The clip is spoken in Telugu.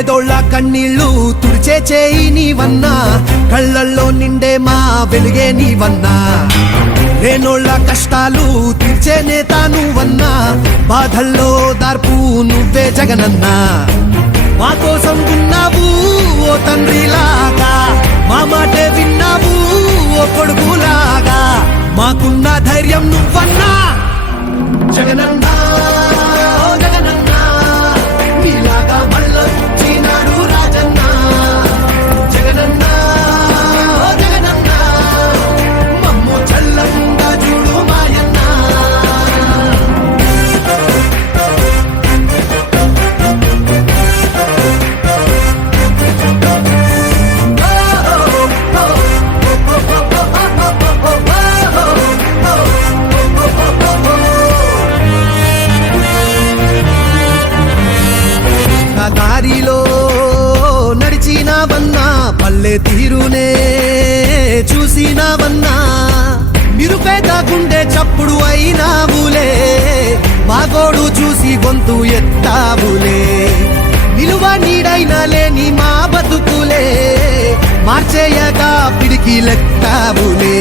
పేదోళ్ళ కన్నీళ్ళు తుడిచే చేయి నీవన్నా, కళ్ళల్లో నిండే మా వెలుగే నీవన్నా. లేనోళ్ళ కష్టాలు తీర్చే నేత నువ్వన్నా, బాధల్లో దార్పు నువ్వే జగనన్నా. మా కోసం ఉన్నావు ఓ తండ్రిలాగా, మా మాటే విన్నావు ఓ కొడుకులాగా. మాకున్న ధైర్యం నువ్వన్నా జగనన్నా, జగనన్నా. నీలాగా మళ్ళొచ్చినాడు రాజన్నా, జగనన్నా, జగనన్నా. మమ్ము చల్లంగా చూడు మాయన్నా. దారిలో నడిచినావన్నా, పల్లె తీరునే చూసినావన్నా. నిరుపేద గుండె చప్పుడు అయినావులే, మా గోడు చూసి గొంతు ఎత్తావులే. నిలువ నీడైన లేని మా బతుకులే, మార్చేయగా పిడికి లెక్కావులే.